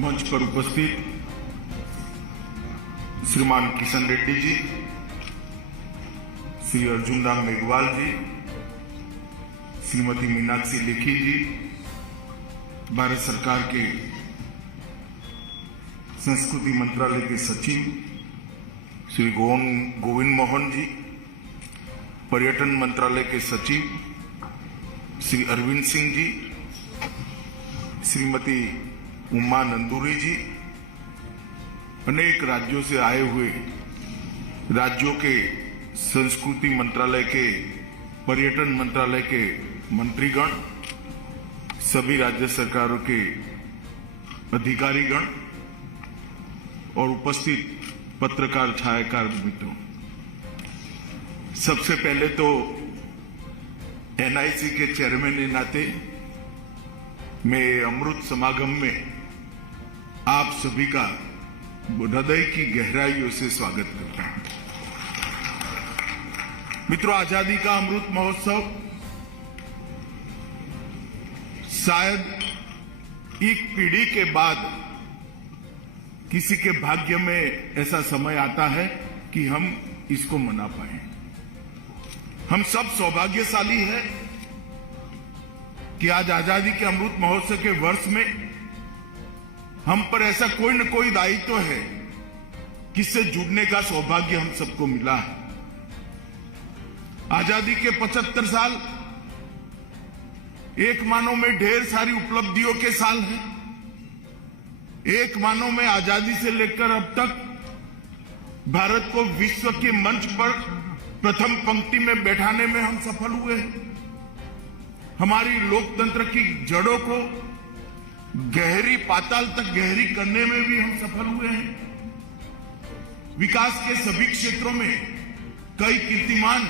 मंच पर उपस्थित श्रीमान किशन रेड्डी जी, श्री अर्जुन राम मेघवाल जी, श्रीमती मीनाक्षी लेखी जी, भारत सरकार के संस्कृति मंत्रालय के सचिव श्री गोविंद मोहन जी, पर्यटन मंत्रालय के सचिव श्री अरविंद सिंह जी, श्रीमती उमा नंदूरी जी, अनेक राज्यों से आए हुए राज्यों के संस्कृति मंत्रालय के, पर्यटन मंत्रालय के मंत्रीगण, सभी राज्य सरकारों के अधिकारीगण और उपस्थित पत्रकार छायाकार मित्रों, सबसे पहले तो एनआईसी के चेयरमैन के नाते मैं अमृत समागम में आप सभी का हृदय की गहराइयों से स्वागत करता हूं। मित्रों, आजादी का अमृत महोत्सव शायद एक पीढ़ी के बाद किसी के भाग्य में ऐसा समय आता है कि हम इसको मना पाए। हम सब सौभाग्यशाली हैं कि आज आजादी के अमृत महोत्सव के वर्ष में हम पर ऐसा कोई न कोई दायित्व है किससे जुड़ने का सौभाग्य हम सबको मिला है। आजादी के 75 साल एक मानो में ढेर सारी उपलब्धियों के साल हैं। एक मानो में आजादी से लेकर अब तक भारत को विश्व के मंच पर प्रथम पंक्ति में बैठाने में हम सफल हुए हैं। हमारी लोकतंत्र की जड़ों को गहरी पाताल तक गहरी करने में भी हम सफल हुए हैं। विकास के सभी क्षेत्रों में कई कीर्तिमान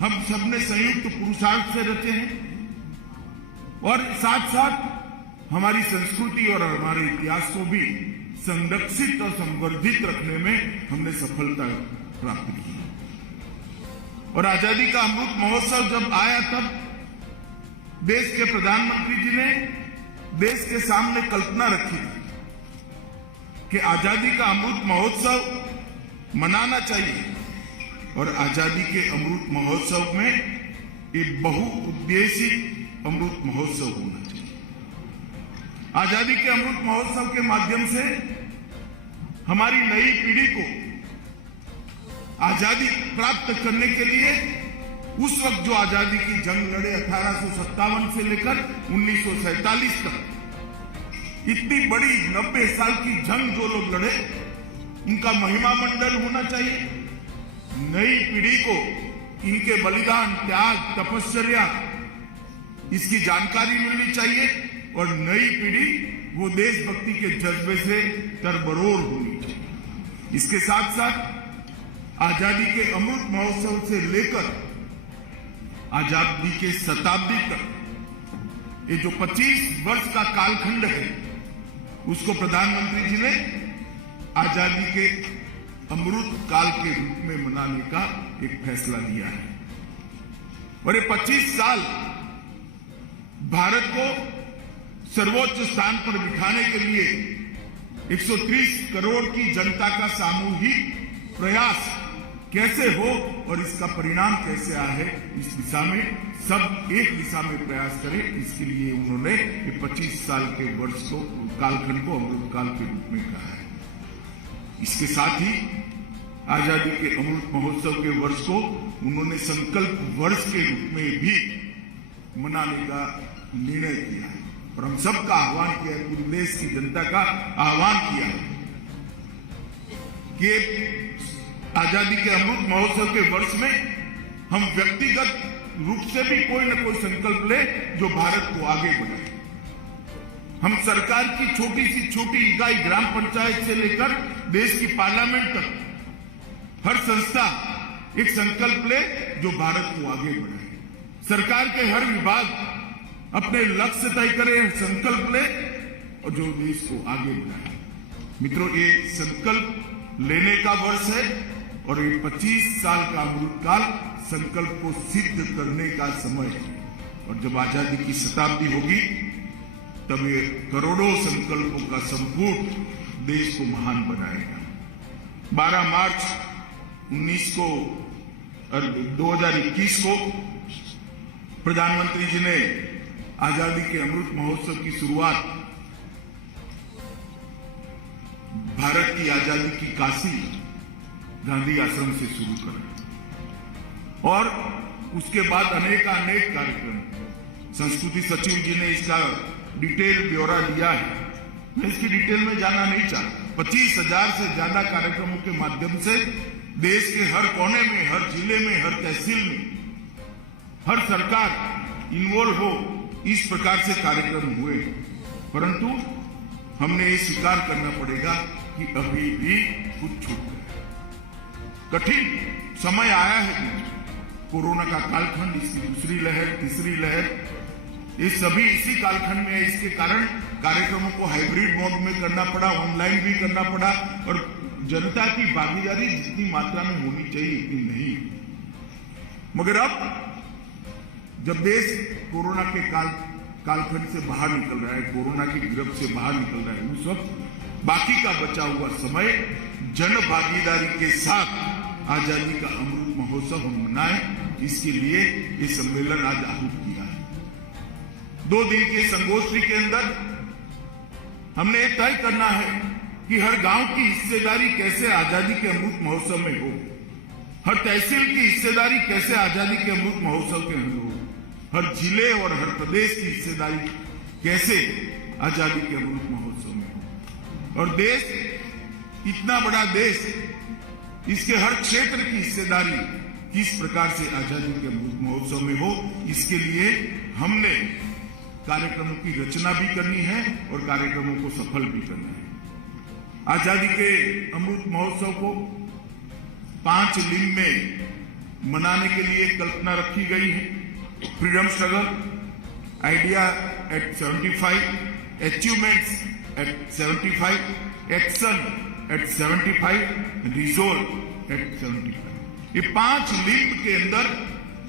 हम सबने संयुक्त पुरुषार्थ से रचे हैं और साथ साथ हमारी संस्कृति और हमारे इतिहास को भी संरक्षित और संवर्धित रखने में हमने सफलता प्राप्त की। और आजादी का अमृत महोत्सव जब आया तब देश के प्रधानमंत्री जी ने देश के सामने कल्पना रखी कि आजादी का अमृत महोत्सव मनाना चाहिए और आजादी के अमृत महोत्सव में एक बहुउद्देशीय अमृत महोत्सव होना चाहिए। आजादी के अमृत महोत्सव के माध्यम से हमारी नई पीढ़ी को आजादी प्राप्त करने के लिए उस वक्त जो आजादी की जंग लड़े 1857 से लेकर 1947 तक, इतनी बड़ी 90 साल की जंग जो लोग लड़े, उनका महिमा मंडल होना चाहिए। नई पीढ़ी को इनके बलिदान, त्याग, तपस्या इसकी जानकारी मिलनी चाहिए और नई पीढ़ी वो देशभक्ति के जज्बे से तरबरोर होनी चाहिए। इसके साथ साथ आजादी के अमृत महोत्सव से लेकर आजादी के शताब्दी तक ये जो 25 वर्ष का कालखंड है, उसको प्रधानमंत्री जी ने आजादी के अमृत काल के रूप में मनाने का एक फैसला लिया है। और ये 25 साल भारत को सर्वोच्च स्थान पर बिठाने के लिए 130 करोड़ की जनता का सामूहिक प्रयास कैसे हो और इसका परिणाम कैसे आए, इस दिशा में सब एक दिशा में प्रयास करें। इसके लिए उन्होंने 25 साल के वर्ष को, कालखंड को अमृत काल के रूप में कहा है। इसके साथ ही आजादी के अमृत महोत्सव के वर्ष को उन्होंने संकल्प वर्ष के रूप में भी मनाने का निर्णय किया है और हम सबका आह्वान किया है, पूरे देश की जनता का आह्वान किया है कि आजादी के अमृत महोत्सव के वर्ष में हम व्यक्तिगत रूप से भी कोई न कोई संकल्प ले जो भारत को आगे बढ़ाए। हम सरकार की छोटी सी छोटी इकाई ग्राम पंचायत से लेकर देश की पार्लियामेंट तक हर संस्था एक संकल्प ले जो भारत को आगे बढ़ाए। सरकार के हर विभाग अपने लक्ष्य तय करे, संकल्प ले और जो देश को आगे बढ़ाए। मित्रों, ये संकल्प लेने का वर्ष है और ये 25 साल का अमृतकाल संकल्प को सिद्ध करने का समय है। और जब आजादी की शताब्दी होगी तब ये करोड़ों संकल्पों का संपुट देश को महान बनाएगा। 12 मार्च 2021 को प्रधानमंत्री जी ने आजादी के अमृत महोत्सव की शुरुआत भारत की आजादी की काशी गांधी आश्रम से शुरू करें और उसके बाद अनेक कार्यक्रम संस्कृति सचिव जी ने इसका डिटेल ब्यौरा दिया है। मैं इसकी डिटेल में जाना नहीं चाहता। 25,000 से ज्यादा कार्यक्रमों के माध्यम से देश के हर कोने में, हर जिले में, हर तहसील में, हर सरकार इन्वॉल्व हो, इस प्रकार से कार्यक्रम हुए। परंतु हमने ये स्वीकार करना पड़ेगा कि अभी भी कुछ छूट गया। कठिन समय आया है, कोरोना का कालखंड, इसकी दूसरी लहर, तीसरी लहर, ये सभी इसी कालखंड में है। इसके कारण कार्यक्रमों को हाइब्रिड मोड में करना पड़ा, ऑनलाइन भी करना पड़ा और जनता की भागीदारी जितनी मात्रा में होनी चाहिए इतनी नहीं। मगर अब जब देश कोरोना के कालखंड से बाहर निकल रहा है, कोरोना की गिरफ्त से बाहर निकल रहा है, उस वक्त बाकी का बचा हुआ समय जन भागीदारी के साथ आजादी का अमृत महोत्सव हम मनाएं। इसके लिए ये सम्मेलन आज आहूत किया है। 2 दिन के संगोष्ठी के अंदर हमने तय करना है कि हर गांव की हिस्सेदारी कैसे आजादी के अमृत महोत्सव में हो, हर तहसील की हिस्सेदारी कैसे आजादी के अमृत महोत्सव के अंदर हो, हर जिले और हर प्रदेश की हिस्सेदारी कैसे आजादी के अमृत महोत्सव में हो। और देश, इतना बड़ा देश, इसके हर क्षेत्र की हिस्सेदारी किस प्रकार से आजादी के अमृत महोत्सव में हो, इसके लिए हमने कार्यक्रमों की रचना भी करनी है और कार्यक्रमों को सफल भी करना है। आजादी के अमृत महोत्सव को 5 लिंग में मनाने के लिए कल्पना रखी गई है। Freedom struggle, idea at 75, achievements at 75, action at 75, resolve at 75। ये 5 लिंग के अंदर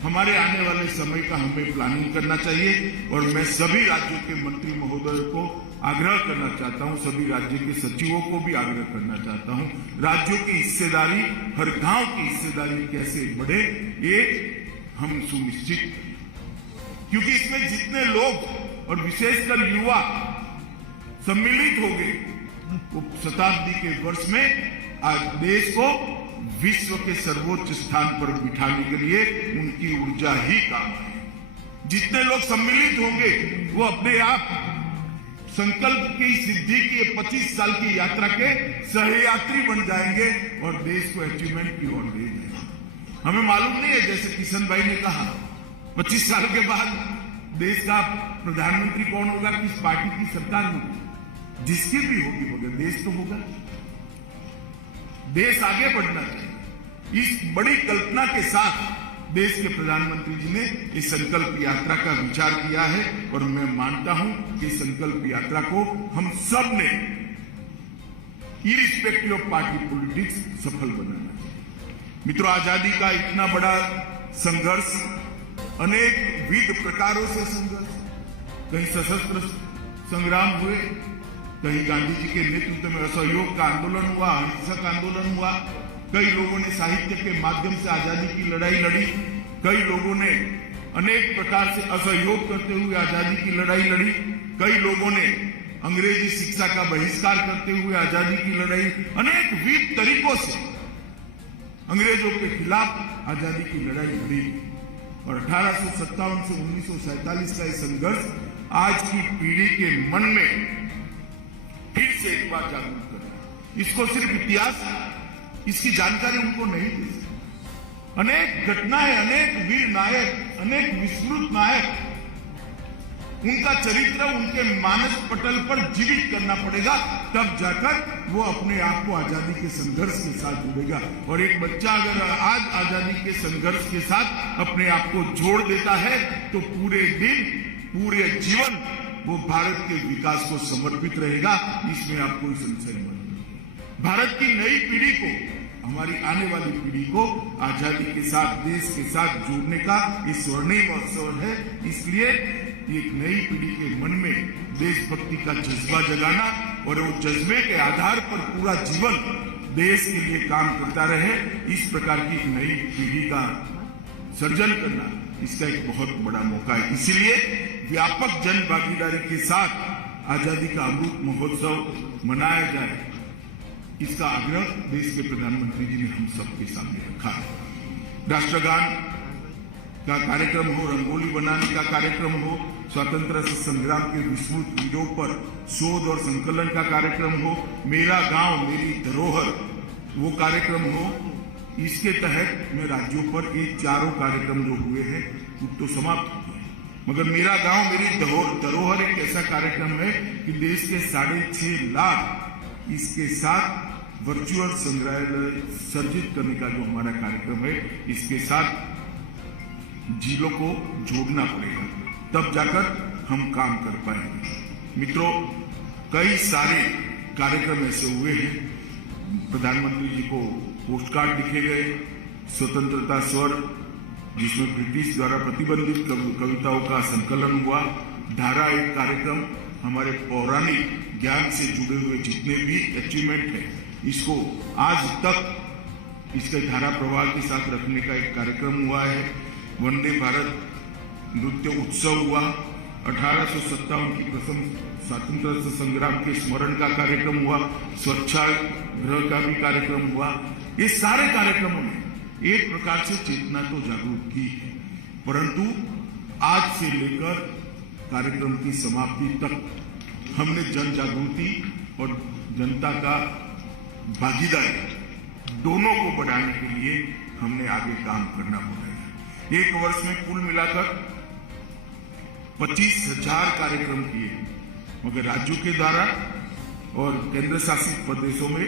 हमारे आने वाले समय का हमें प्लानिंग करना चाहिए। और मैं सभी राज्यों के मंत्री महोदय को आग्रह करना चाहता हूं, सभी राज्य के सचिवों को भी आग्रह करना चाहता हूं, राज्यों की हिस्सेदारी, हर गांव की हिस्सेदारी कैसे बढ़े, ये हम सुनिश्चित करें। क्योंकि इसमें जितने लोग और विशेषकर युवा सम्मिलित हो गए, वो शताब्दी के वर्ष में आज देश को विश्व के सर्वोच्च स्थान पर बिठाने के लिए उनकी ऊर्जा ही काम है। जितने लोग सम्मिलित होंगे वो अपने आप संकल्प की सिद्धि की 25 साल की यात्रा के सहयात्री बन जाएंगे और देश को अचीवमेंट की ओर ले जाएंगे। हमें मालूम नहीं है, जैसे किशन भाई ने कहा, 25 साल के बाद देश का प्रधानमंत्री कौन होगा, किस पार्टी की सरकार होगी, जिसकी भी होगी मगर देश तो होगा। देश आगे बढ़ना चाहिए। इस बड़ी कल्पना के साथ देश के प्रधानमंत्री जी ने इस संकल्प यात्रा का विचार किया है और मैं मानता हूं कि संकल्प यात्रा को हम सब ने इरिस्पेक्टिव ऑफ पार्टी पॉलिटिक्स सफल बनाना चाहिए। मित्रों, आजादी का इतना बड़ा संघर्ष, अनेक विध प्रकारों से संघर्ष, कहीं सशस्त्र संग्राम हुए, कहीं गांधी जी के नेतृत्व में असहयोग का आंदोलन हुआ, अहिंसक आंदोलन हुआ, कई लोगों ने साहित्य के माध्यम से आजादी की लड़ाई लड़ी, कई लोगों ने अनेक प्रकार से असहयोग करते हुए आजादी की लड़ाई लड़ी, कई लोगों ने अंग्रेजी शिक्षा का बहिष्कार करते हुए आजादी की लड़ाई, अनेक विविध तरीकों से अंग्रेजों के खिलाफ आजादी की लड़ाई लड़ी। और 1857 से 1947 का यह संघर्ष आज की पीढ़ी के मन में फिर से एक बार जागरूक करें। इसको सिर्फ इतिहास, इसकी जानकारी उनको नहीं दी। अनेक घटनाएं, अनेक वीर नायक, अनेक विस्मृत नायक, उनका चरित्र उनके मानस पटल पर जीवित करना पड़ेगा, तब जाकर वो अपने आप को आजादी के संघर्ष के साथ जुड़ेगा। और एक बच्चा अगर आज आजादी के संघर्ष के साथ अपने आप को जोड़ देता है तो पूरे दिन, पूरे जीवन वो भारत के विकास को समर्पित रहेगा। इसमें आप कोई संशय मत। भारत की नई पीढ़ी को, हमारी आने वाली पीढ़ी को आजादी के साथ, देश के साथ जोड़ने का ये स्वर्णिम अवसर है। इसलिए एक नई पीढ़ी के मन में देशभक्ति का जज्बा जगाना और वो जज्बे के आधार पर पूरा जीवन देश के लिए काम करता रहे, इस प्रकार की एक नई पीढ़ी का सर्जन करना इसका एक बहुत बड़ा मौका है। इसीलिए व्यापक जन भागीदारी के साथ आजादी का अमृत महोत्सव मनाया जाए, इसका आग्रह देश के प्रधानमंत्री जी ने हम सबके सामने रखा है। राष्ट्रगान का कार्यक्रम हो, रंगोली बनाने का कार्यक्रम हो, स्वतंत्रता संग्राम के विस्तृत वीडियो पर शोध और संकलन का कार्यक्रम हो, मेरा गांव मेरी धरोहर वो कार्यक्रम हो, इसके तहत में राज्यों पर ये चारों कार्यक्रम जो हुए हैं वो तो समाप्त हो गए, मगर मेरा गांव मेरी धरोहर एक ऐसा कार्यक्रम है कि देश के 6.5 लाख इसके साथ वर्चुअल संग्रहालय सर्जित करने का जो हमारा कार्यक्रम है, इसके साथ जिलों को जोड़ना पड़ेगा, तब जाकर हम काम कर पाएंगे। मित्रों, कई सारे कार्यक्रम ऐसे हुए हैं। प्रधानमंत्री जी को पोस्ट कार्ड लिखे गए, स्वतंत्रता स्वर जिसमें ब्रिटिश द्वारा प्रतिबंधित कविताओं का संकलन हुआ, धारा 1 कार्यक्रम हमारे पौराणिक ज्ञान से जुड़े हुए जितने भी अचीवमेंट है इसको आज तक इसके धारा प्रवाह के साथ रखने का एक कार्यक्रम हुआ है। वंदे भारत नृत्य उत्सव हुआ, 1857 की प्रथम स्वतंत्रता संग्राम के स्मरण का कार्यक्रम हुआ, स्वच्छाग्रह का भी कार्यक्रम हुआ। ये सारे कार्यक्रमों ने एक प्रकार से चेतना तो जागरूक की है, परंतु आज से लेकर कार्यक्रम की समाप्ति तक हमने जन जागृति और जनता का भागीदारी दोनों को बढ़ाने के लिए हमने आगे काम करना पड़ा है। 1 वर्ष में कुल मिलाकर 25,000 कार्यक्रम किए, मगर राज्यों के द्वारा और केंद्र शासित प्रदेशों में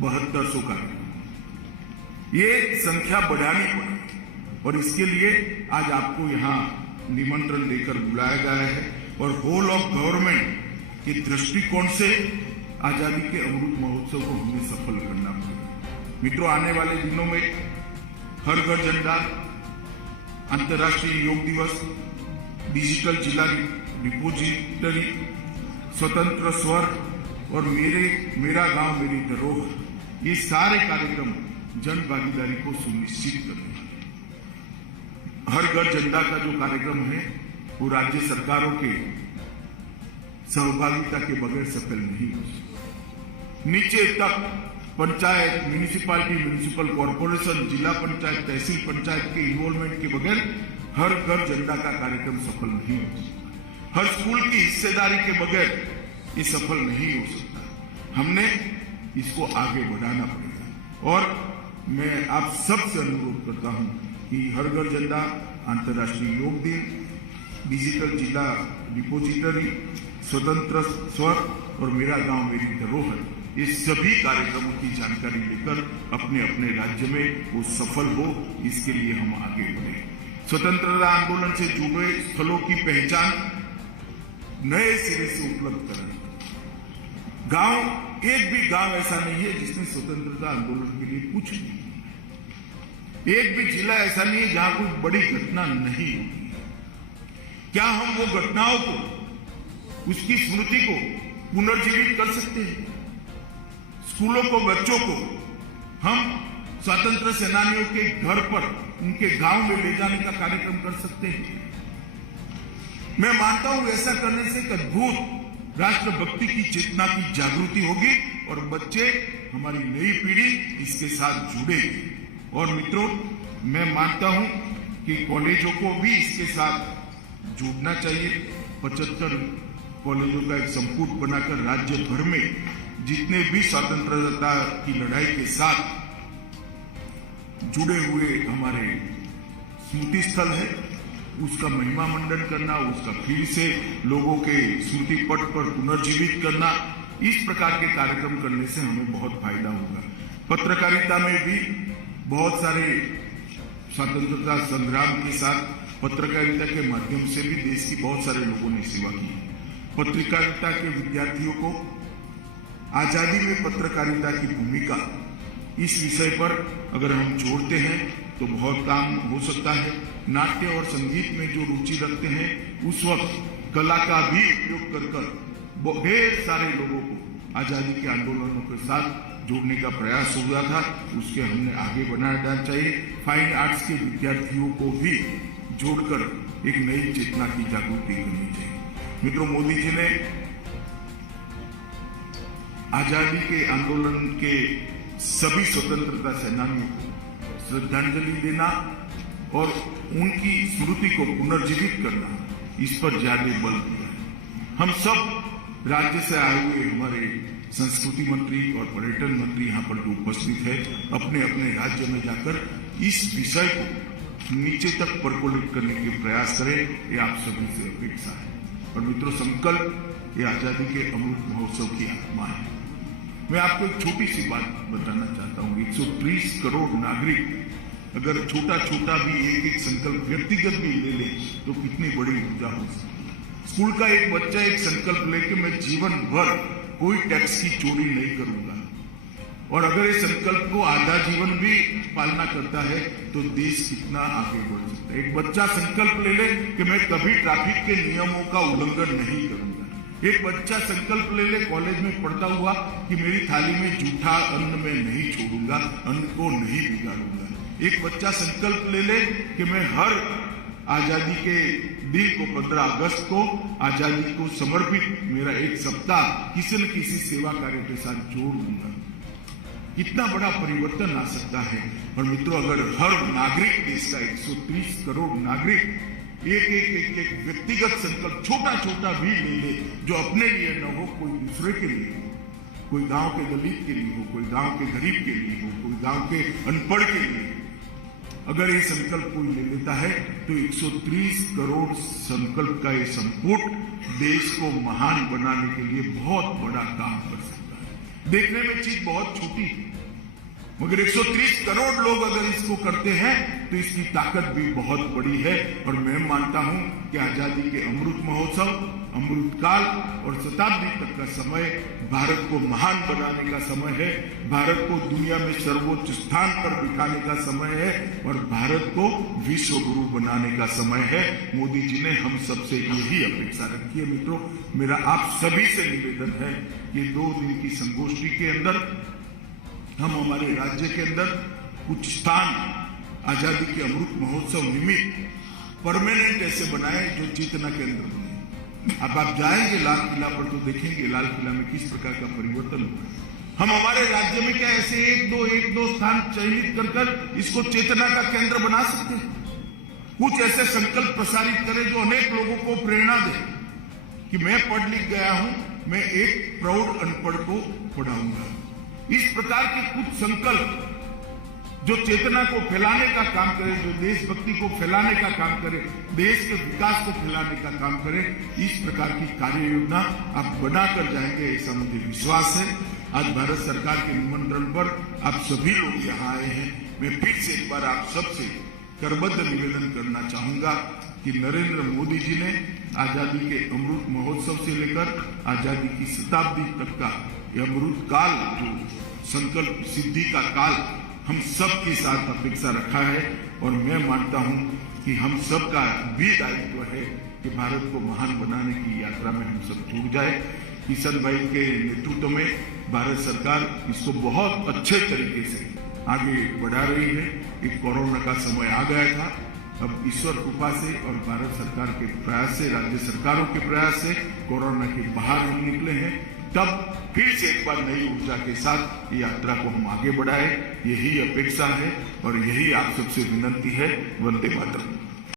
7200 कार्यक्रम। ये संख्या बढ़ानी पड़ी और इसके लिए आज आपको यहाँ निमंत्रण लेकर बुलाया गया है और होल ऑफ गवर्नमेंट के दृष्टिकोण से आजादी के अमृत महोत्सव को हमें सफल करना पड़ेगा। मित्रों, आने वाले दिनों में हर घर झंडा, अंतर्राष्ट्रीय योग दिवस, डिजिटल जिला रिपोजिटरी, स्वतंत्र स्वर और मेरा गांव मेरी धरोहर, ये सारे कार्यक्रम जन भागीदारी को सुनिश्चित करेंगे। हर घर झंडा का जो कार्यक्रम है वो राज्य सरकारों के सहभागिता के बगैर सफल नहीं हो सकता। नीचे तक पंचायत, म्यूनिसिपालिटी, म्यूनिसिपल कॉर्पोरेशन, जिला पंचायत, तहसील पंचायत के इन्वॉल्वमेंट के बगैर हर घर झंडा का कार्यक्रम सफल नहीं हो सकता। हर स्कूल की हिस्सेदारी के बगैर ये सफल नहीं हो सकता। हमने इसको आगे बढ़ाना पड़ेगा और मैं आप सबसे अनुरोध करता हूं कि हर घर झंडा, अंतर्राष्ट्रीय योग दिन, डिजिटल जिला रिपोजिटरी, स्वतंत्र स्वर और मेरा गांव मेरी धरोहर, ये सभी कार्यक्रमों की जानकारी लेकर अपने अपने राज्य में वो सफल हो, इसके लिए हम आगे बढ़े। स्वतंत्रता आंदोलन से जुड़े स्थलों की पहचान नए सिरे से उपलब्ध कराएं। गांव, एक भी गांव ऐसा नहीं है जिसने स्वतंत्रता आंदोलन के लिए कुछ नहीं, एक भी जिला ऐसा नहीं है जहां कोई बड़ी घटना नहीं हुई। क्या हम वो घटनाओं को, उसकी स्मृति को पुनर्जीवित कर सकते हैं? स्कूलों को, बच्चों को हम स्वतंत्र सेनानियों के घर पर, उनके गांव में ले जाने का कार्यक्रम कर सकते हैं। मैं मानता हूं ऐसा करने से एक अद्भुत राष्ट्रभक्ति की चेतना की जागृति होगी और बच्चे, हमारी नई पीढ़ी इसके साथ जुड़ेगी। और मित्रों, मैं मानता हूं कि कॉलेजों को भी इसके साथ जुड़ना चाहिए। 75 कॉलेजों का एक संपुट बनाकर राज्य भर में जितने भी स्वतंत्रता की लड़ाई के साथ जुड़े हुए हमारे स्मृति स्थल है, उसका महिमा मंडन करना, उसका फिर से लोगों के स्मृति पट पर पुनर्जीवित करना, इस प्रकार के कार्यक्रम करने से हमें बहुत फायदा होगा। पत्रकारिता में भी बहुत सारे स्वतंत्रता संग्राम के साथ पत्रकारिता के माध्यम से भी देश की बहुत सारे लोगों ने सेवा की है। पत्रकारिता के विद्यार्थियों को आजादी में पत्रकारिता की भूमिका, इस विषय पर अगर हम जोड़ते हैं तो बहुत काम हो सकता है। नाट्य और संगीत में जो रुचि रखते हैं, उस वक्त कला का भी उपयोग कर ढेर सारे लोगों को आजादी के आंदोलनों के साथ जोड़ने का प्रयास हुआ था। उसके हमने आगे बढ़ाना चाहिए। फाइन आर्ट्स के विद्यार्थियों को भी जोड़कर एक नई चेतना की जागृति करनी चाहिए। मित्रों, मोदी जी ने आजादी के आंदोलन के सभी स्वतंत्रता सेनानियों को श्रद्धांजलि देना और उनकी स्मृति को पुनर्जीवित करना, इस पर ज्यादा बल दिया है। हम सब राज्य से आए हुए हमारे संस्कृति मंत्री और पर्यटन मंत्री यहाँ पर जो उपस्थित है, अपने अपने राज्य में जाकर इस विषय को नीचे तक परकोलेट करने के प्रयास करें, ये आप सभी से अपेक्षा है। और मित्रों, संकल्प ये आजादी के अमृत महोत्सव की आत्मा है। मैं आपको एक छोटी सी बात बताना चाहता हूँ। 130 करोड़ नागरिक अगर छोटा छोटा भी एक संकल्प व्यक्तिगत भी ले ले तो कितनी बड़ी ऊर्जा हो सकती है। स्कूल का एक बच्चा एक संकल्प लेके मैं जीवन भर कोई टैक्स की चोरी नहीं करूंगा, और अगर इस संकल्प को आधा जीवन भी पालना करता है तो देश कितना आगे बढ़ सकता है। एक बच्चा संकल्प ले ले कि मैं कभी ट्रैफिक के नियमों का उल्लंघन नहीं करूंगा। एक बच्चा संकल्प ले ले कॉलेज में पढ़ता हुआ कि मेरी थाली में जूठा अन्न मैं नहीं छोड़ूंगा, अन्न को नहीं बिगाड़ूंगा। एक बच्चा संकल्प ले ले कि मैं हर आजादी के दिन को 15 अगस्त को आजादी को समर्पित मेरा एक सप्ताह किसी न किसी सेवा कार्य के साथ जोड़ दूंगा। इतना बड़ा परिवर्तन आ सकता है। और मित्रों, अगर हर नागरिक देश का 130 करोड़ नागरिक एक व्यक्तिगत संकल्प छोटा छोटा भी ले ले, जो अपने लिए न हो, कोई दूसरे के लिए हो, कोई गांव के दलित के लिए हो, कोई गांव के गरीब के लिए हो, कोई गांव के अनपढ़ के लिए, अगर ये संकल्प कोई ले लेता है तो 130 करोड़ संकल्प का ये संपुट देश को महान बनाने के लिए बहुत बड़ा काम कर सकता है। देखने में चीज बहुत छोटी है, मगर 130 करोड़ लोग अगर इसको करते हैं तो इसकी ताकत भी बहुत बड़ी है। और मैं मानता हूं कि आजादी के अमृत महोत्सव, अमृत काल और शताब्दी तक का समय भारत को महान बनाने का समय है, भारत को दुनिया में सर्वोच्च स्थान पर बिठाने का समय है और भारत को विश्व गुरु बनाने का समय है। मोदी जी ने हम सबसे यही अपेक्षा रखी है। मित्रों, मेरा आप सभी से निवेदन है कि 2 दिन की संगोष्ठी के अंदर हम हमारे राज्य के अंदर कुछ स्थान आजादी के अमृत महोत्सव निमित्त परमानेंट ऐसे बनाए जो चेतना केंद्र बने। अब आप जाएंगे लाल किला पर तो देखेंगे लाल किला में किस प्रकार का परिवर्तन हुआ। हम हमारे राज्य में क्या ऐसे एक दो स्थान चयनित कर इसको चेतना का केंद्र बना सकते हैं? कुछ ऐसे संकल्प प्रसारित करें जो अनेक लोगों को प्रेरणा दे कि मैं पढ़ लिख गया हूं, मैं एक प्रौढ़ अनपढ़ को पढ़ाऊंगा। इस प्रकार के कुछ संकल्प जो चेतना को फैलाने का काम करे, जो देशभक्ति को फैलाने का काम करे, देश के विकास को फैलाने का काम करे, इस प्रकार की कार्य योजना आप बनाकर जाएंगे, ऐसा मुझे विश्वास है। आज भारत सरकार के निमंत्रण पर आप सभी लोग यहाँ आए हैं। मैं फिर से एक बार आप सबसे करबद्ध निवेदन करना चाहूंगा कि नरेंद्र मोदी जी ने आजादी के अमृत महोत्सव से लेकर आजादी की शताब्दी तक का यह अमृत काल, जो संकल्प सिद्धि का काल हम सब के साथ अपेक्षा रखा है। और मैं मानता हूं कि हम सब का भी दायित्व है कि भारत को महान बनाने की यात्रा में हम सब जुड़ जाए। किशन भाई के नेतृत्व में भारत सरकार इसको बहुत अच्छे तरीके से आगे बढ़ा रही है। एक कोरोना का समय आ गया था, अब ईश्वर कृपा से और भारत सरकार के प्रयास से, राज्य सरकारों के प्रयास से कोरोना के बाहर हम निकले हैं। तब फिर से एक बार नई ऊर्जा के साथ यात्रा को हम आगे बढ़ाएं, यही अपेक्षा है और यही आप सबसे विनती है। वंदे मातरम।